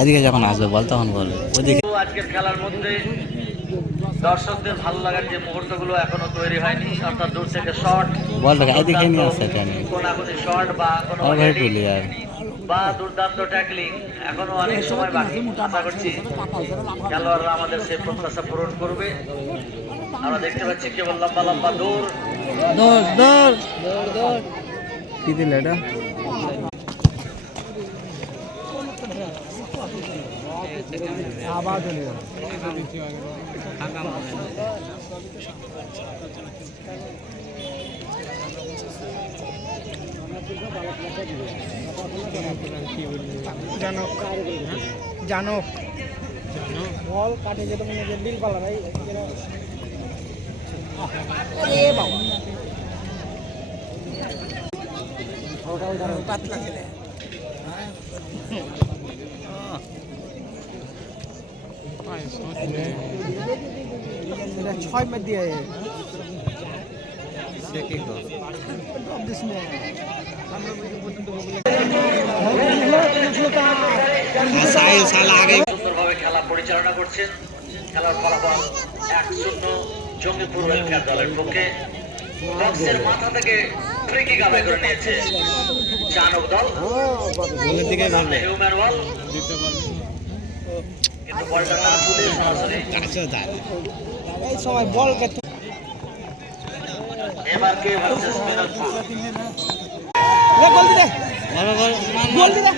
এদিকে যখন আসবে বল তখন বলবে ওদিকে। আজকের খেলার মধ্যে দর্শকদের ভালো লাগার যে মুহূর্তগুলো এখনো তৈরি হয়নি, অর্থাৎ দূর থেকে শট, বলটা এদিকে নিয়ে আসছে কোনাকুনি শট বা কোনো বা দুর্দান্ত ট্যাকলিং এখনো অনেক সময় বাকি। আশা করছি খেলোয়াড়রা আমাদের সেই প্রত্যাশা পূরণ করবে। আমরা দেখতে পাচ্ছি কেবল লম্বা লম্বা দৌড় কি দিল এটা? জানক বল কাটে যেতে মনে হয় নীল পালা ভাই। পাতলা খেলে ছয় মে দিয়ে সুন্দরভাবে খেলা পরিচালনা করছেন। খেলার ফলাফল 1-0 জঙ্গিপুর ওয়েলফেয়ার দলের পক্ষে। বক্সের মাথা থেকে ফ্রি কিক আদায় করে নিয়েছে চানক দল। হিউম্যান বল, কিন্তু বলটা না তুলে সরাসরি এই সময় বল এবার কে ভার্সেস মিনালপুর। গোল দিলে গোল দিলে